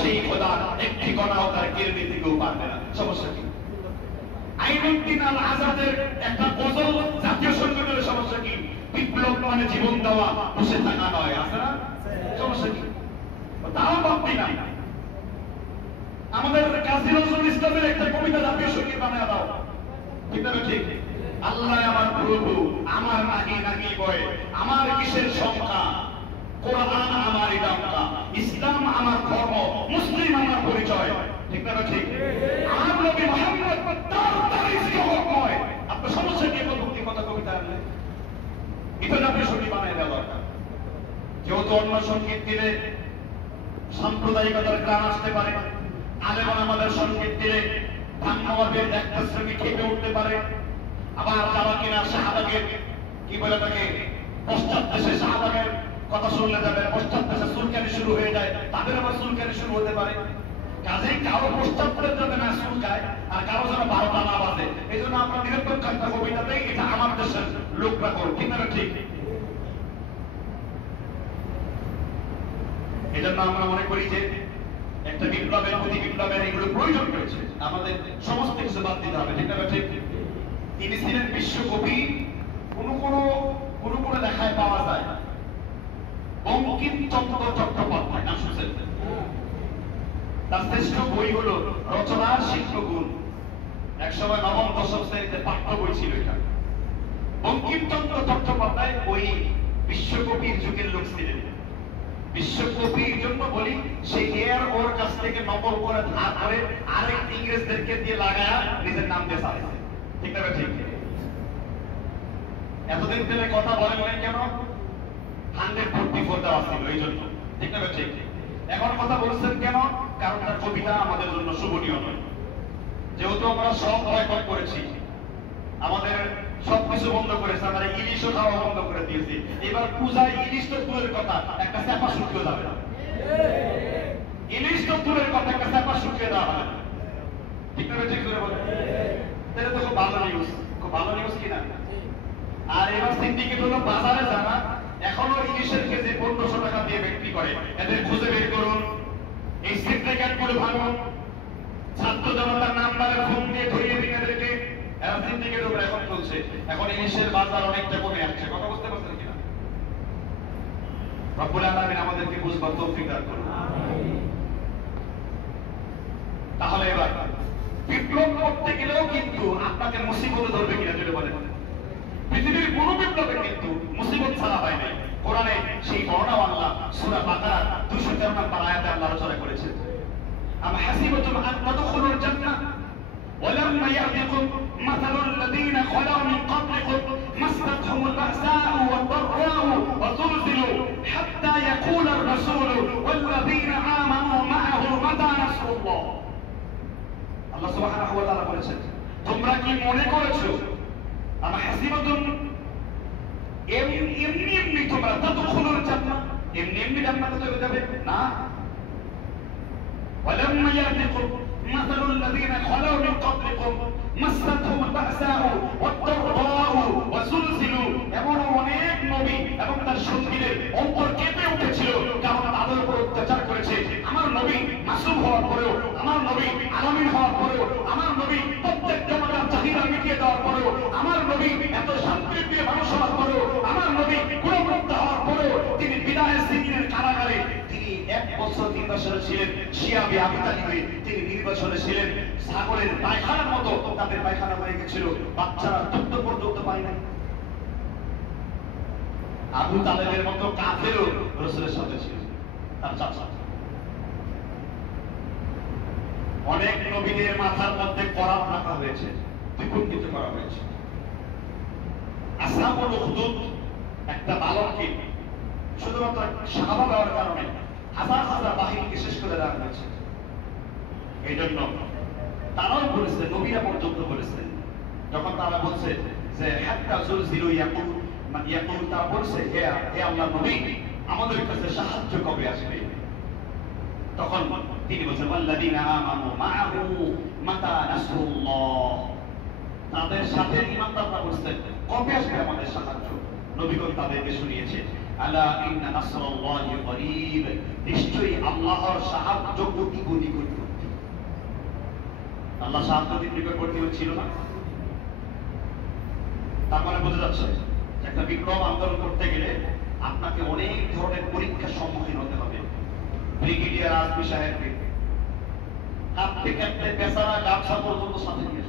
সেই খোদা একটি কণাও তার কেড়ে থেকেও পারবে না। সমস্যা কি? আইনুদ্দিন আল আজাদের একটা গজল জাতীয় সংগঠনের সমস্যা কি? বিপ্লব মানে জীবন দেওয়া, বসে থাকা নয়। আছে না? সমস্যা কি? তাও ভাববি না। আমাদের কাজী নজরুল ইসলামের একটা কবিতা জাতীয় সঙ্গীত বানায় দাও। ঠিক না? ঠিক। আল্লাহ আমার প্রভু, আমার নাহি নাহি বয়, আমার কিসের সংখ্যা, কোরআন আমার ইলাকা, ইসলাম আমার ধর্ম, মুসলিম আমার পরিচয়। ঠিক না? ঠিক। আমার নবী মুহাম্মদ তার তারিখ জগৎময়। আপনার সমস্যা কি? ভক্তি কথা কবিতা আনলে এটা জাতীয় সঙ্গীত বানায় দেওয়া দরকার। যেহেতু অন্য সঙ্গীত দিলে সাম্প্রদায়িকতার গ্রাম আসতে পারে, আলেমান আমাদের সঙ্গীত দিলে ধান্যবাদের একটা শ্রেণী খেপে উঠতে পারে। আবার যারা কিনা শাহবাগের কি বলে তাকে পশ্চাৎ দেশে শাহবাগের কথা শুনলে যাবে, পশ্চাৎ দেশে চুলকানি শুরু হয়ে যায়, তাদের আবার চুলকানি শুরু হতে পারে। কাজেই কারো পশ্চাৎপদের যাতে না চুলকায় আর কারো যেন 12টা না বাজে, এই জন্য আমরা নিরপেক্ষ একটা কবিতাতে এটা আমার দেশের লোকরা করো। ঠিক না? ঠিক। এই জন্য আমরা মনে করি যে একটা বিপ্লবের প্রতি বিপ্লবের এগুলো প্রয়োজন রয়েছে, আমাদের সমস্ত কিছু বাদ দিতে হবে। ঠিক না? ঠিক। তিনি ছিলেন বিশ্বকবি। কোন লেখায় পাওয়া যায় বঙ্কিমচন্দ্র চট্টোপাধ্যায়, নাম শুনছেন? তার শ্রেষ্ঠ বই হলো রচনার শিল্পগুণ। একসময় নবম দশম শ্রেণীতে পাঠ্য বই ছিল এটা। বঙ্কিমচন্দ্র চট্টোপাধ্যায় ওই বিশ্বকবির যুগের লোক ছিলেন। বিশ্বকবির জন্য বলি, সেই এর ওর কাছ থেকে নকল করে ধার করে আরেক ইংরেজদেরকে দিয়ে লাগায় নিজের নাম দিয়ে চালাইছে। ঠিক না? ঠিক। এতদিন ধরে কথা বলেন নাই কেন? 144 দেওয়া ছিল এই জন্য। ঠিক না? ঠিক। এখন কথা বলছেন কেন? কারণ তার কবিতা আমাদের জন্য শুভনীয় নয়। যেহেতু আমরা সব বয়কট করেছি, আমাদের সবকিছু বন্ধ করেছে, আমরা ইলিশও খাওয়া বন্ধ করে দিয়েছি। এবার পূজায় ইলিশ তো দূরের কথা, একটা চাপা শুকিয়ে যাবে না। ইলিশ তো দূরের কথা, একটা চাপা শুকিয়ে দেওয়া হবে না। ঠিক না? ঠিক করে বলে তাহলে তো খুব ভালো নিউজ, খুব ভালো নিউজ কিনা? আর এবার সিন্ডিকেট হলো বাজারে যারা এখনো ইলিশের কেজি 1500 টাকা দিয়ে বিক্রি করে, এদের খুঁজে বের করুন, এই সিন্ডিকেট গুলো ভাঙুন, ছাত্র জনতার নাম্বারে ফোন দিয়ে ধরিয়ে দিন এদেরকে। এরা সিন্ডিকেট উপরে এখন চলছে। এখন ইলিশের বাজার অনেকটা কমে আসছে। কথা বুঝতে পারছেন কিনা? রব্বুল আলামিন আমাদেরকে বুঝবার তৌফিক দান করুন। তাহলে এবার বিপ্লব করতে গেলেও কিন্তু আপনাকে মুসিবত ধরবে কিনা যদি বলেন। পৃথিবীর কোন বিপ্লবে কিন্তু মুসিবত ছাড়া হয় নাই। কোরআনে সেই বর্ণনা আল্লাহ সূরা বাকারা 213 নম্বর আয়াতে আল্লাহ রচনা করেছেন। আম হাসিবাতুম আন তাদখুলুল জান্নাহ ওয়ালাম্মা ইয়াতিকুম মাসালুল লাযীনা খালাউ মিন ক্বাবলিকুম মাসসাতহুমুল বা'সাউ ওয়াদ-দাররাউ ওয়া যুলজিলু হাত্তা ইয়াকুলা আর-রাসূলু ওয়াল লাযীনা আমানু মা'আহু মাতা নাসরুল্লাহ। আল্লাহ সুবহানাহু ওয়া তাআলা বলেছেন, তোমরা কি মনে করেছো আমার হাসিবাতুন এমনি তোমরা তাদখুলুল জান্নাহ, এমনি জান্নাতে চলে যাবে না। ওয়ালাম্মা ইয়াতিকুম মাসালুল লাযীনা খালাউ মিন ক্বাবলিকুম মাসসাতহুমুল বা'সাউ ওয়াদ-দাররাউ ওয়া যুলজিলু। এমন অনেক নবী এবং তার সঙ্গীদের অন্তর কেঁপে উঠেছিল, কারণ তাদের উপর অত্যাচার করেছে। আমার নবী মাসুম হওয়ার পরেও, আমার নবী আলামিন হওয়ার পরেও, আমার নবী প্রত্যেক জনতার চাহিদা মিটিয়ে দেওয়ার পরেও, আমার নবী এত শান্তির প্রিয় মানুষ হওয়ার পরেও, আমার নবী গুণমুক্ত হওয়ার পরেও তিনি বিদায়ের সিজনের কারাগারে তিনি 1 বছর 3 বছর ছিলেন। শিয়াবে আবু তালিবে তিনি নির্বাচনে ছিলেন। ছাগলের পায়খানার মতো তাদের পায়খানা হয়ে গেছিল, বাচ্চারা দুগ্ধ পর্যন্ত পায় নাই। আবু তালেবের মতো কাফেরও রাসূলের সাথে ছিল, তার চাচা। অনেক নবীদের মাথার মধ্যে করাত রাখা হয়েছে, বিকুণ্ঠিত করা হয়েছে। আসহাবুল উখদুদ একটা বালককে শুধুমাত্র সাহাবা হওয়ার কারণে হাজার হাজার বাহিনীকে শেষ করে দেওয়া হয়েছে। এই জন্য তারাও বলেছে, নবীরা পর্যন্ত বলেছে, যখন তারা বলছে যে হাত্তা যুলজিলু ইয়াকুল, তারা বলছে হে আল্লাহর নবী, আমাদের কাছে সাহায্য কবে আসবে? তখন তিনি বলছেন ওয়াল্লাযীনা আমানু মা'আহু মাতা নাসরুল্লাহ। তাদের সাথে ঈমানদাররা বলছেন কবে আসবে আমাদের সাহায্য? নবীগণ তাদেরকে শুনিয়েছে আলা ইন্না নাসরাল্লাহি করিব, নিশ্চয়ই আল্লাহর সাহায্য অতি নিকটবর্তী। আল্লাহ সাহায্য অতি নিকটবর্তী ছিল না? তার মানে বোঝা যাচ্ছে একটা বিপ্লব আন্দোলন করতে গেলে আপনাকে অনেক ধরনের পরীক্ষার সম্মুখীন হতে হবে। ব্রিগেডিয়ার আজমি সাহেবকে কাঁপতে কাঁপতে বেচারা গামছা পর্যন্ত সাথে নিয়ে